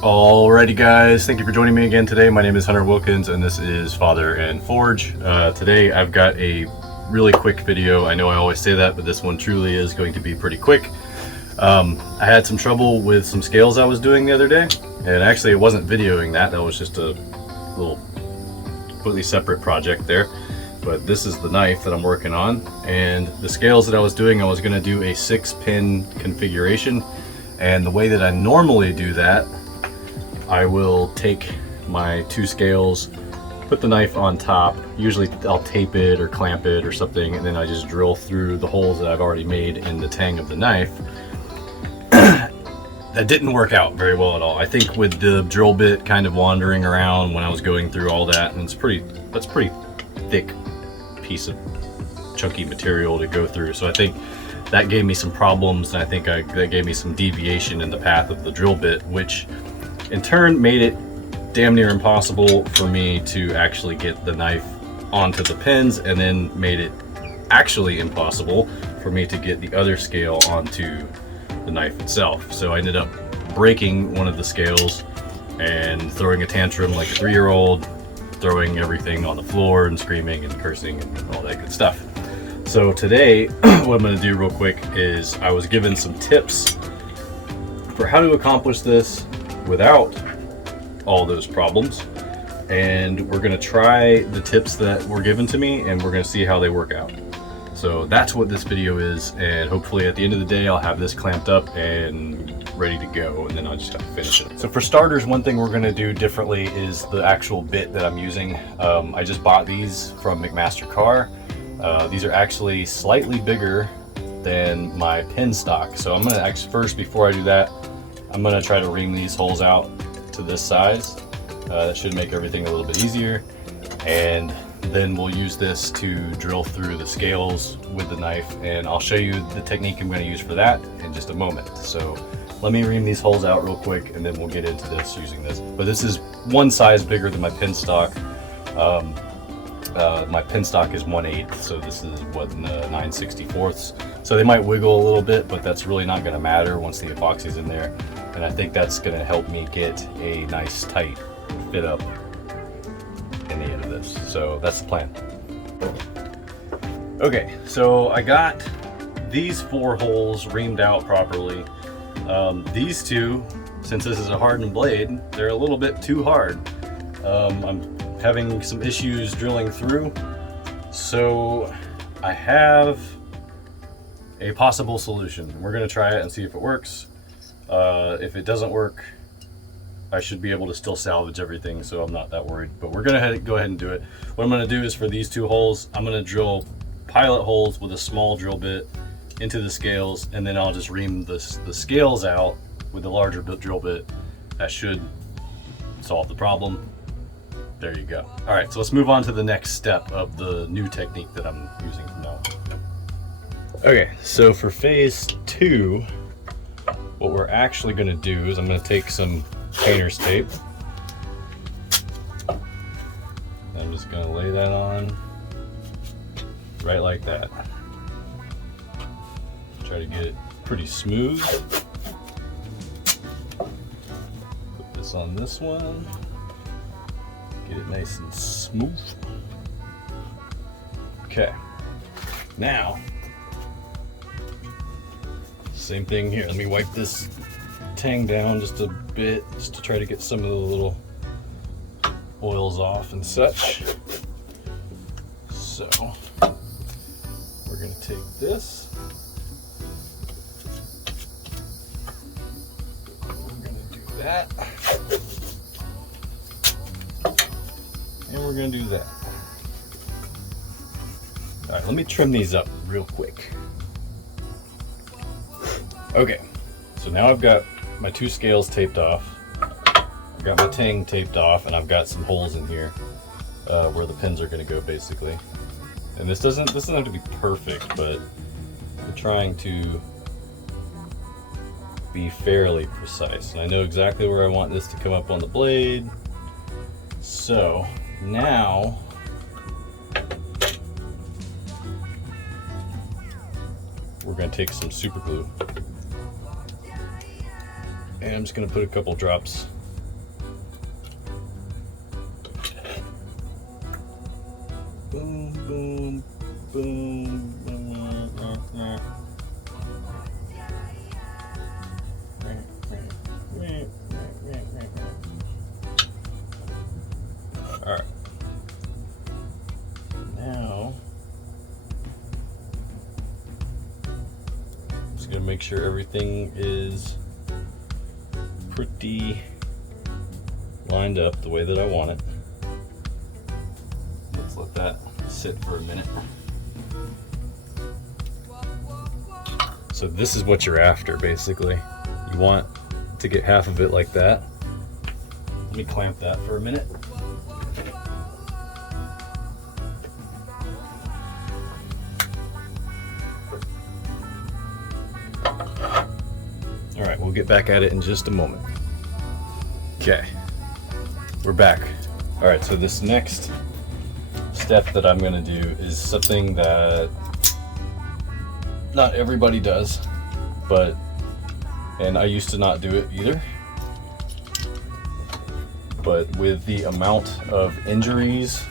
Alrighty guys, thank you for joining me again today. My name is Hunter Wilkins and this is Father and Forge. Today I've got a really quick video. I know I always say that, but this one truly is going to be pretty quick. I had some trouble with some scales I was doing the other day, and actually it wasn't videoing that was just a little completely separate project there. But this is the knife that I'm working on, and the scales that I was doing, I was going to do a 6-pin configuration, and the way that I normally do that, I will take my 2 scales, put the knife on top. Usually I'll tape it or clamp it or something, and then I just drill through the holes that I've already made in the tang of the knife. That didn't work out very well at all. I think with the drill bit kind of wandering around when I was going through all that, and that's pretty thick piece of chunky material to go through. So I think that gave me some problems, and I think that gave me some deviation in the path of the drill bit, which in turn made it damn near impossible for me to actually get the knife onto the pins, and then made it actually impossible for me to get the other scale onto the knife itself. So I ended up breaking one of the scales and throwing a tantrum like a 3-year-old, throwing everything on the floor and screaming and cursing and all that good stuff. So today, what I'm going to do real quick is I was given some tips for how to accomplish this without all those problems, and we're going to try the tips that were given to me, and we're going to see how they work out. So that's what this video is, and hopefully at the end of the day I'll have this clamped up and ready to go, and then I'll just have to finish it. So for starters, one thing we're going to do differently is the actual bit that I'm using. I just bought these from McMaster Carr. These are actually slightly bigger than my pin stock, so I'm going to actually first, before I do that, I'm going to try to ream these holes out to this size. That should make everything a little bit easier, and then we'll use this to drill through the scales with the knife, and I'll show you the technique I'm going to use for that in just a moment. So let me ream these holes out real quick, and then we'll get into this using this. But this is one size bigger than my pin stock. My pin stock is 1/8, so this is what, 9/64. So they might wiggle a little bit, but that's really not going to matter once the epoxy's in there. And I think that's going to help me get a nice tight fit up in the end of this. So that's the plan. Okay, so I got these 4 holes reamed out properly. These 2, since this is a hardened blade, they're a little bit too hard. I'm having some issues drilling through, so I have a possible solution. We're going to try it and see if it works. If it doesn't work, I should be able to still salvage everything, so I'm not that worried. But we're going to go ahead and do it. What I'm going to do is, for these 2 holes, I'm going to drill pilot holes with a small drill bit into the scales, and then I'll just ream the scales out with the larger drill bit. That should solve the problem. There you go. All right, so let's move on to the next step of the new technique that I'm using from now on. Okay, so for phase 2, what we're actually going to do is I'm going to take some painter's tape. I'm just going to lay that on right like that. Try to get it pretty smooth. Put this on this one. Get it nice and smooth. Okay. Now, same thing here. Let me wipe this tang down just a bit, just to try to get some of the little oils off and such. So we're going to take this. We're going to do that. And we're going to do that. All right, let me trim these up real quick. Okay, so now I've got my 2 scales taped off. I've got my tang taped off, and I've got some holes in here where the pins are going to go, basically. And this doesn't have to be perfect, but I'm trying to be fairly precise. And I know exactly where I want this to come up on the blade. So now we're going to take some super glue, and I'm just going to put a couple drops Boom. All right. Now, I'm just gonna make sure everything is pretty lined up the way that I want it. Let's let that sit for a minute. So this is what you're after, basically. You want to get half of it like that. Let me clamp that for a minute. All right, we'll get back at it in just a moment. Okay, we're back. All right, so this next step that I'm gonna do is something that not everybody does, and I used to not do it either. But with the amount of injuries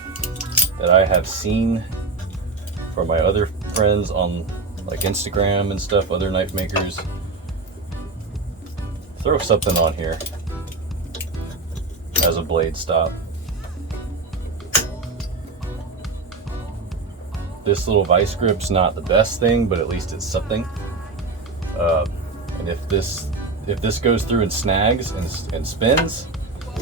that I have seen from my other friends on like Instagram and stuff, other knife makers, throw something on here as a blade stop. This little vice grip's not the best thing, but at least it's something. And if this goes through and snags and spins,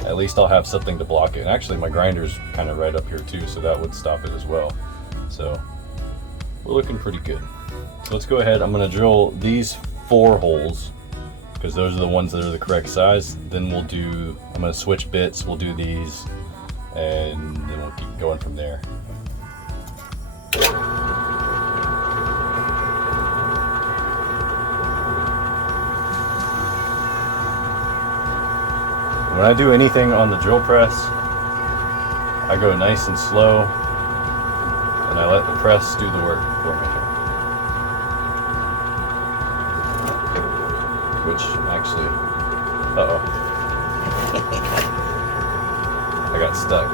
at least I'll have something to block it. And actually my grinder's kind of right up here too, so that would stop it as well. So we're looking pretty good. So let's go ahead. I'm gonna drill these 4 holes because those are the ones that are the correct size. Then I'm gonna switch bits, we'll do these, and then we'll keep going from there. When I do anything on the drill press, I go nice and slow, and I let the press do the work for me. Which actually, I got stuck.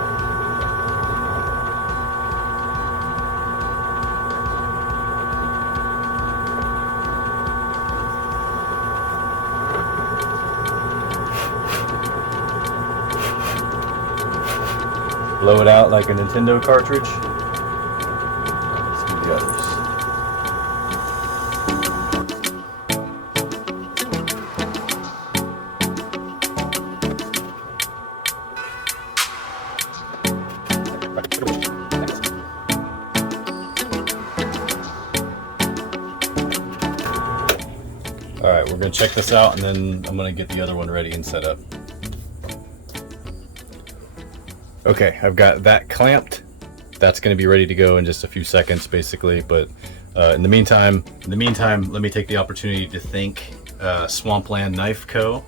Blow it out like a Nintendo cartridge. Let's do the others. All right, we're gonna check this out, and then I'm gonna get the other one ready and set up. Okay, I've got that clamped. That's going to be ready to go in just a few seconds, basically. But in the meantime, let me take the opportunity to thank Swampland Knife Co.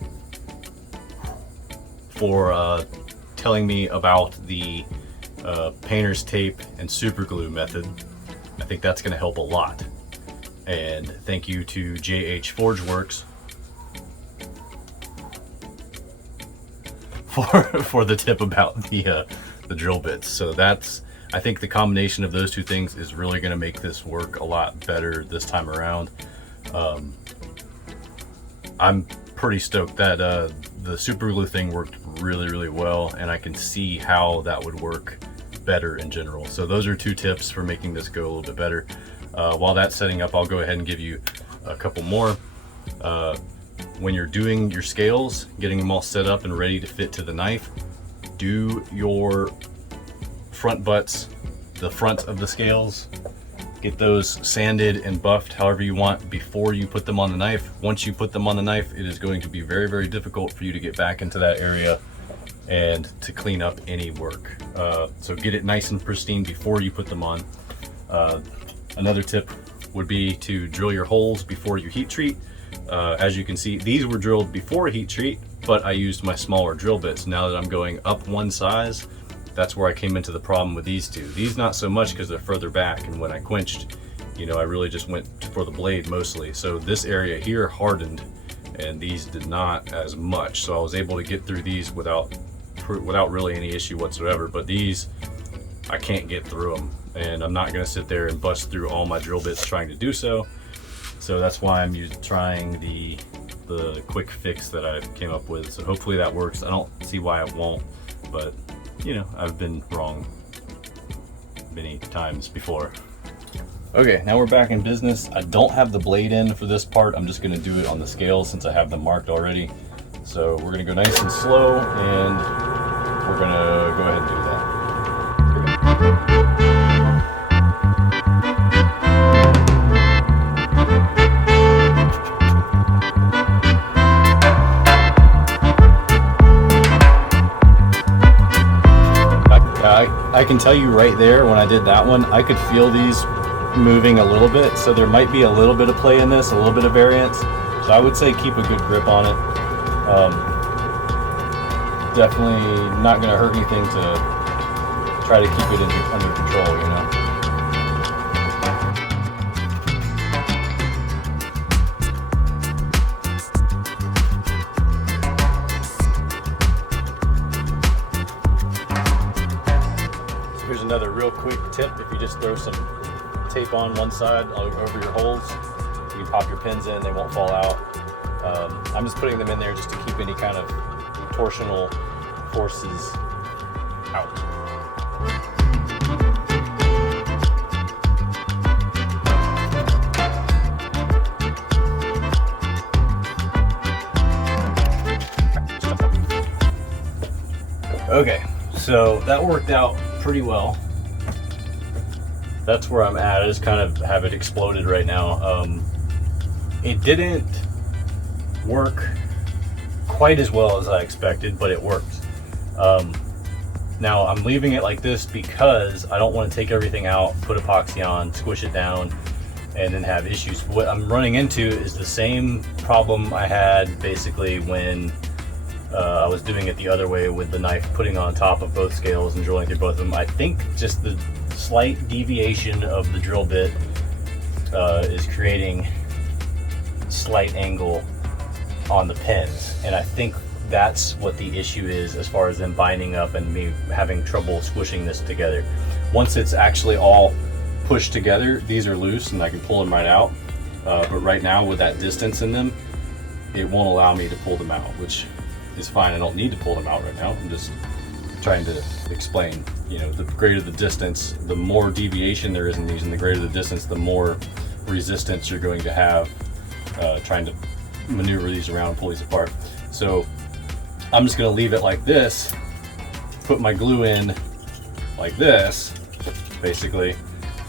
for telling me about the painter's tape and super glue method. I think that's going to help a lot. And thank you to JH Forge Works for the tip about the drill bits. So I think the combination of those two things is really going to make this work a lot better this time around. I'm pretty stoked that the super glue thing worked really well, and I can see how that would work better in general. So those are 2 tips for making this go a little bit better. While that's setting up, I'll go ahead and give you a couple more. When you're doing your scales, getting them all set up and ready to fit to the knife, do your front butts, the front of the scales, get those sanded and buffed however you want before you put them on the knife. Once you put them on the knife, it is going to be very difficult for you to get back into that area and to clean up any work. So get it nice and pristine before you put them on. Another tip would be to drill your holes before you heat treat. As you can see, these were drilled before heat treat, but I used my smaller drill bits. Now that I'm going up one size, that's where I came into the problem with these 2. These not so much because they're further back, and when I quenched, I really just went for the blade mostly. So this area here hardened, and these did not as much. So I was able to get through these without really any issue whatsoever. But these, I can't get through them, and I'm not gonna sit there and bust through all my drill bits trying to do so. So that's why I'm trying the quick fix that I came up with. So hopefully that works. I don't see why it won't, but you know, I've been wrong many times before. Okay, now we're back in business. I don't have the blade in for this part. I'm just gonna do it on the scale since I have them marked already. So we're gonna go nice and slow, and we're gonna go ahead and do that. I can tell you right there, when I did that one, I could feel these moving a little bit, so there might be a little bit of play in this, a little bit of variance. So I would say keep a good grip on it. Definitely not going to hurt anything to try to keep it under control, you know. Here's another real quick tip. If you just throw some tape on one side over your holes, you can pop your pins in, they won't fall out. I'm just putting them in there just to keep any kind of torsional forces out. Okay, so that worked out pretty well. That's where I'm at. I just kind of have it exploded right now. It didn't work quite as well as I expected, but it worked. Now I'm leaving it like this because I don't want to take everything out, put epoxy on, squish it down, and then have issues. What I'm running into is the same problem I had basically when I was doing it the other way with the knife, putting on top of both scales and drilling through both of them. I think just the slight deviation of the drill bit is creating slight angle on the pins, and I think that's what the issue is as far as them binding up and me having trouble squishing this together. Once it's actually all pushed together, these are loose and I can pull them right out, but right now with that distance in them, it won't allow me to pull them out, which is fine. I don't need to pull them out right now. I'm just trying to explain, you know, the greater the distance, the more deviation there is in these, and the greater the distance, the more resistance you're going to have trying to maneuver these around, pull these apart. So I'm just going to leave it like this, put my glue in like this, basically,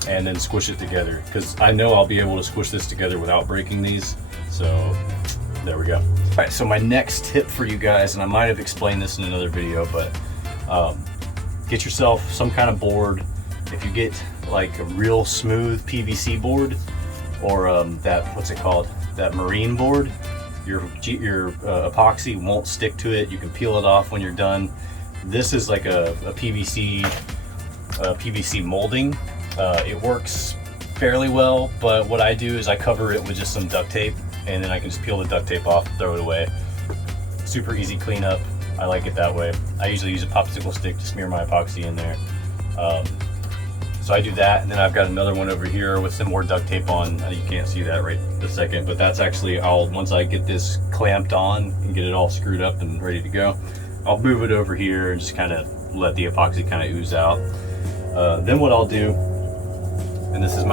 and then squish it together, because I know I'll be able to squish this together without breaking these. So there we go. All right, so my next tip for you guys, and I might have explained this in another video, but get yourself some kind of board. If you get like a real smooth PVC board, or that, what's it called, that marine board, your epoxy won't stick to it. You can peel it off when you're done. This is like a PVC molding. It works fairly well, but what I do is I cover it with just some duct tape, and then I can just peel the duct tape off, throw it away. Super easy cleanup. I like it that way. I usually use a popsicle stick to smear my epoxy in there. So I do that, and then I've got another one over here with some more duct tape on. You can't see that right this second, but that's actually, once I get this clamped on and get it all screwed up and ready to go, I'll move it over here and just kind of let the epoxy kind of ooze out. Then what I'll do, and this is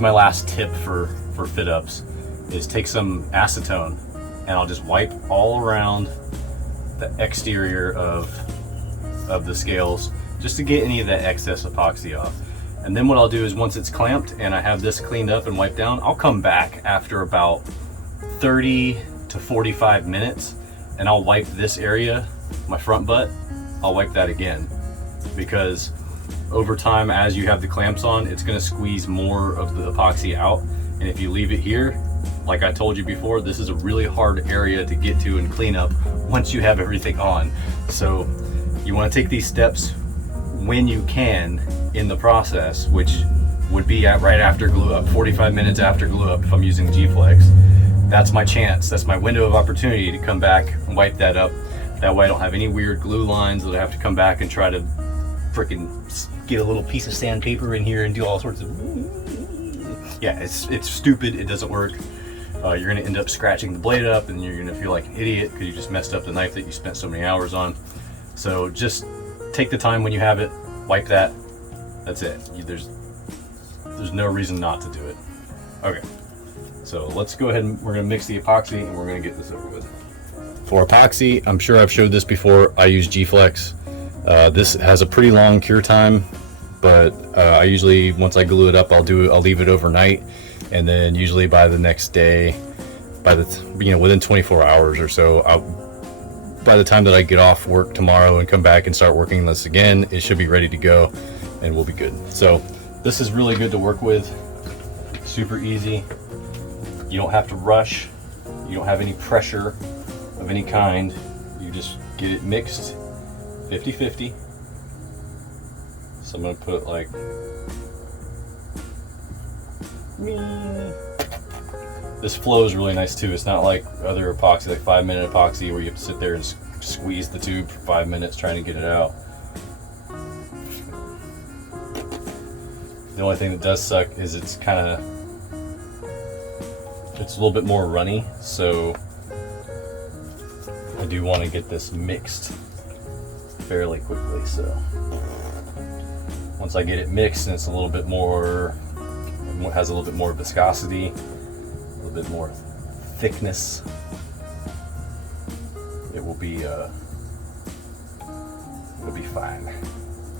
my last tip for fit ups, is take some acetone and I'll just wipe all around the exterior of the scales just to get any of that excess epoxy off. And then what I'll do is, once it's clamped and I have this cleaned up and wiped down, I'll come back after about 30 to 45 minutes and I'll wipe this area, my front butt, I'll wipe that again, because over time, as you have the clamps on, it's going to squeeze more of the epoxy out. And if you leave it here, like I told you before, this is a really hard area to get to and clean up once you have everything on. So you want to take these steps when you can in the process, which would be right after glue up, 45 minutes after glue up if I'm using G-Flex. That's my chance, that's my window of opportunity to come back and wipe that up. That way I don't have any weird glue lines that I have to come back and try to freaking get a little piece of sandpaper in here and do all sorts of, yeah, it's stupid. It doesn't work. You're gonna end up scratching the blade up, and you're gonna feel like an idiot because you just messed up the knife that you spent so many hours on. So just take the time when you have it, wipe that. That's it. There's no reason not to do it. Okay, so let's go ahead and we're gonna mix the epoxy and we're gonna get this over with. For epoxy, I'm sure I've showed this before. I use G-Flex. This has a pretty long cure time, but I usually, once I glue it up, I'll leave it overnight, and then usually by the next day, within 24 hours or so, by the time that I get off work tomorrow and come back and start working this again, it should be ready to go and we'll be good. So this is really good to work with. Super easy. You don't have to rush. You don't have any pressure of any kind. You just get it mixed 50-50. So I'm gonna put like this flows really nice too. It's not like other epoxy, like 5-minute epoxy, where you have to sit there and squeeze the tube for 5 minutes trying to get it out. The only thing that does suck is it's a little bit more runny, so I do want to get this mixed fairly quickly. So once I get it mixed and it's a little bit more, it has a little bit more viscosity, a little bit more thickness, it will be fine.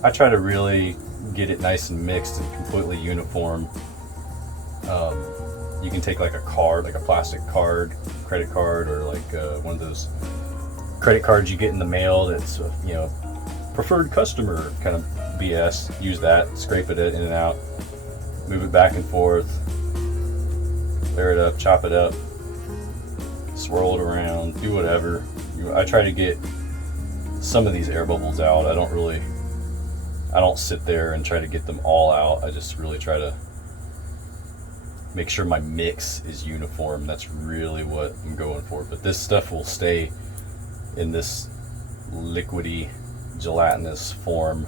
I try to really get it nice and mixed and completely uniform. You can take like a card, like a plastic card, credit card, or like one of those credit cards you get in the mail that's preferred customer kind of BS. Use that, scrape it in and out, move it back and forth, layer it up, chop it up, swirl it around, do whatever. I try to get some of these air bubbles out. I don't sit there and try to get them all out. I just really try to make sure my mix is uniform. That's really what I'm going for. But this stuff will stay in this liquidy, gelatinous form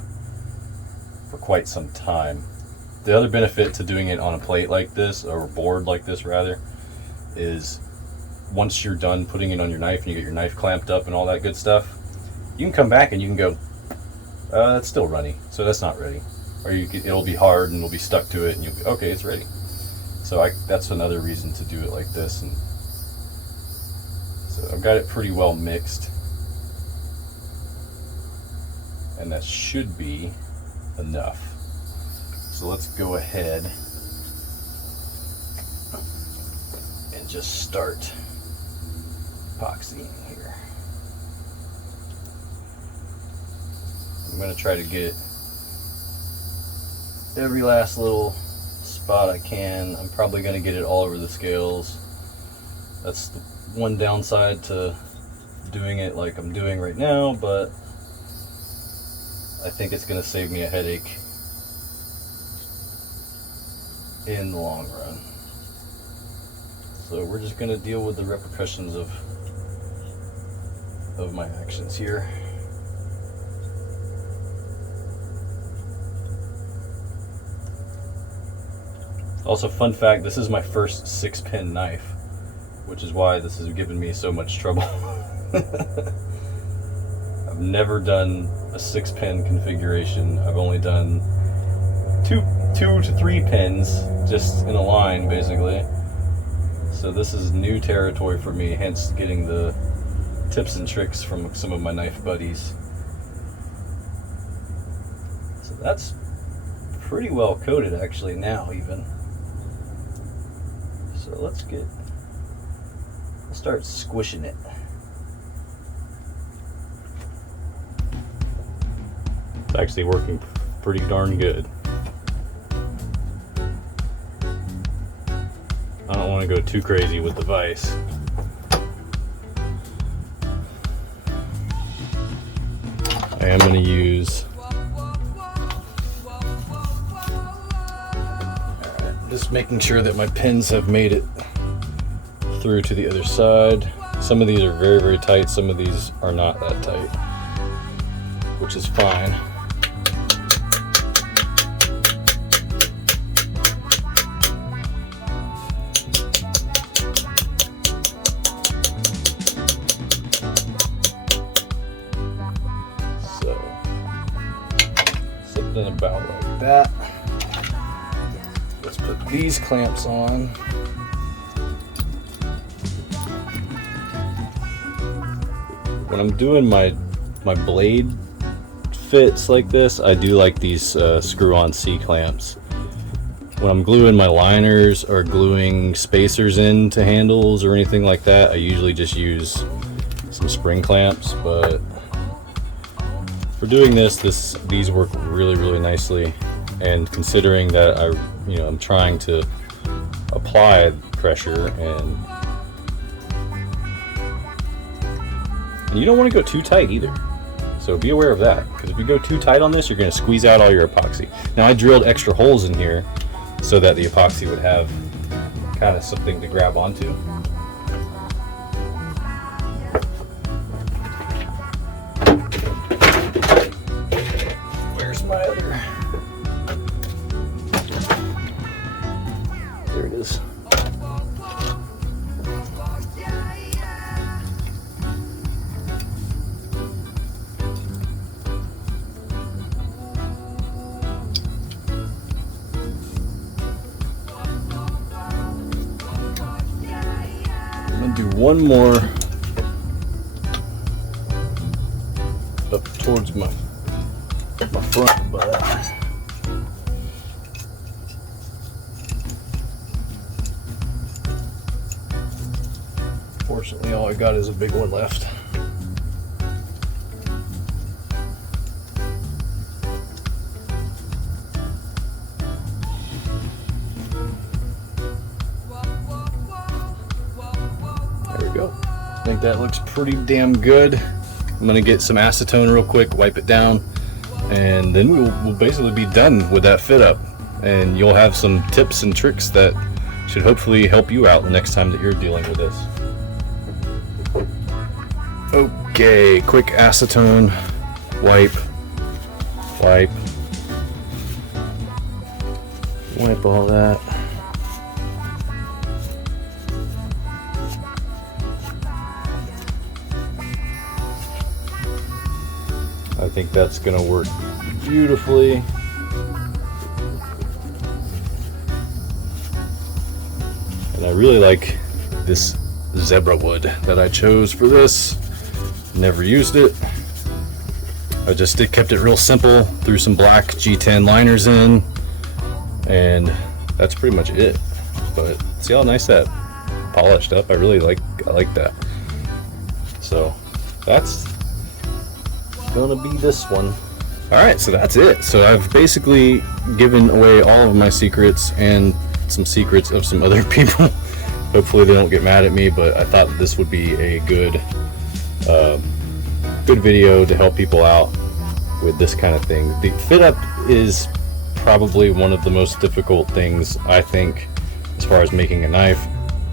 for quite some time. The other benefit to doing it on a plate like this, or board like this rather, is once you're done putting it on your knife and you get your knife clamped up and all that good stuff, you can come back and you can go, that's still runny, so that's not ready. Or it'll be hard and it'll be stuck to it and you'll be, okay, it's ready. So that's another reason to do it like this. And so I've got it pretty well mixed, and that should be enough. So let's go ahead and just start epoxying here. I'm going to try to get every last little spot I can. I'm probably going to get it all over the scales. That's the one downside to doing it like I'm doing right now, but I think it's going to save me a headache in the long run. So we're just going to deal with the repercussions of my actions here. Also, fun fact, this is my first 6-pin knife, which is why this has given me so much trouble. I've never done a 6-pin configuration. I've only done two to 3 pins, just in a line, basically. So this is new territory for me, hence getting the tips and tricks from some of my knife buddies. So that's pretty well coated actually now even. So let's start squishing it. It's actually working pretty darn good. I don't want to go too crazy with the vise. I am going to use, just making sure that my pins have made it through to the other side. Some of these are very, very tight. Some of these are not that tight, which is fine. about like that. Let's put these clamps on. When I'm doing my blade fits like this, I do like these screw-on C-clamps. When I'm gluing my liners or gluing spacers into handles or anything like that, I usually just use some spring clamps, but for doing these work really nicely. And considering that I'm trying to apply pressure, and you don't want to go too tight either. So be aware of that, because if you go too tight on this, you're going to squeeze out all your epoxy. Now I drilled extra holes in here so that the epoxy would have kind of something to grab onto. Where's my other? There it is. Do one more up towards my front butt. Fortunately, all I got is a big one left. I think that looks pretty damn good. I'm gonna get some acetone real quick, wipe it down, and then we'll basically be done with that fit up. And you'll have some tips and tricks that should hopefully help you out the next time that you're dealing with this. Okay, quick acetone, wipe all that. I think that's gonna work beautifully. And I really like this zebra wood that I chose for this. Never used it. I just kept it real simple, threw some black G10 liners in, and that's pretty much it. But see how nice that polished up? I like that. So that's gonna be this one. Alright, so that's it. So I've basically given away all of my secrets and some secrets of some other people. Hopefully they don't get mad at me, but I thought this would be a good video to help people out with this kind of thing. The fit up is probably one of the most difficult things, I think, as far as making a knife.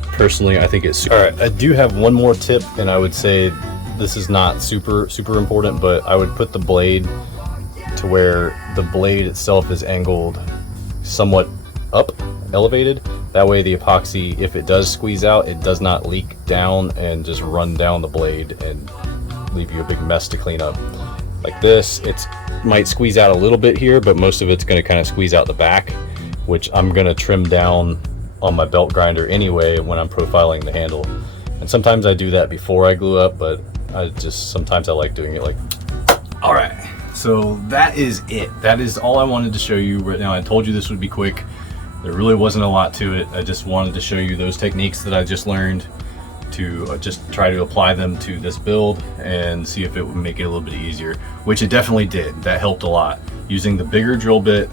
Personally, I think it's alright. I do have one more tip, and I would say this is not super important, but I would put the blade to where the blade itself is angled somewhat up, elevated. That way the epoxy, if it does squeeze out, it does not leak down and just run down the blade and leave you a big mess to clean up. Like this, it might squeeze out a little bit here, but most of it's going to kind of squeeze out the back, which I'm going to trim down on my belt grinder anyway when I'm profiling the handle. And sometimes I do that before I glue up, but sometimes I like doing it like. All right, so that is it. That is all I wanted to show you right now. I told you this would be quick. There really wasn't a lot to it. I just wanted to show you those techniques that I just learned to just try to apply them to this build and see if it would make it a little bit easier, which it definitely did. That helped a lot. Using the bigger drill bit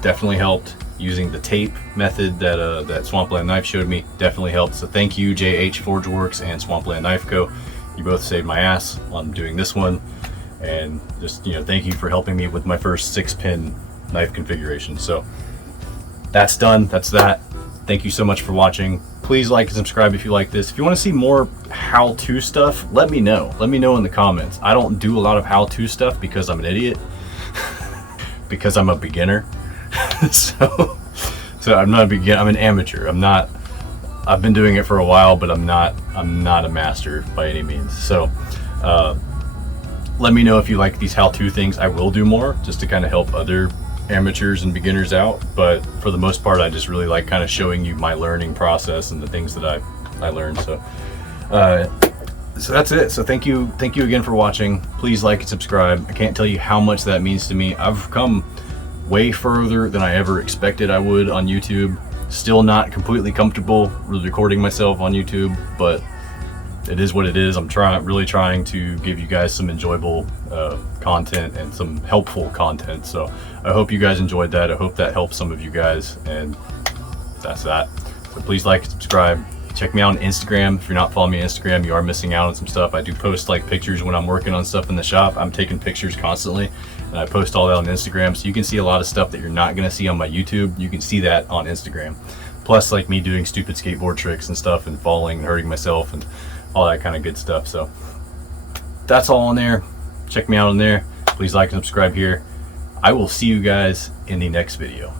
definitely helped. Using the tape method that Swampland Knife showed me definitely helped. So thank you, JH Forge Works and Swampland Knife Co. You both saved my ass on doing this one, and just thank you for helping me with my first 6-pin knife configuration. So that's done. That's that. Thank you so much for watching. Please like and subscribe if you like this. If you want to see more how-to stuff, let me know. Let me know in the comments. I don't do a lot of how-to stuff because I'm an idiot, because I'm a beginner. so I'm not a beginner. I'm an amateur. I've been doing it for a while, but I'm not a master by any means. So let me know if you like these how-to things. I will do more just to kind of help other amateurs and beginners out, but for the most part I just really like kind of showing you my learning process and the things that I learned. So that's it. So thank you again for watching. Please like and subscribe. I can't tell you how much that means to me. I've come way further than I ever expected I would on YouTube. Still not completely comfortable recording myself on YouTube, but it is what it is. I'm really trying to give you guys some enjoyable content and some helpful content. So I hope you guys enjoyed that. I hope that helps some of you guys, and that's that. So please like and subscribe. Check me out on Instagram. If you're not following me on Instagram, you are missing out on some stuff. I do post like pictures when I'm working on stuff in the shop. I'm taking pictures constantly, and I post all that on Instagram. So you can see a lot of stuff that you're not gonna see on my YouTube. You can see that on Instagram. Plus like me doing stupid skateboard tricks and stuff and falling and hurting myself and all that kind of good stuff. So that's all on there. Check me out on there. Please like and subscribe here. I will see you guys in the next video.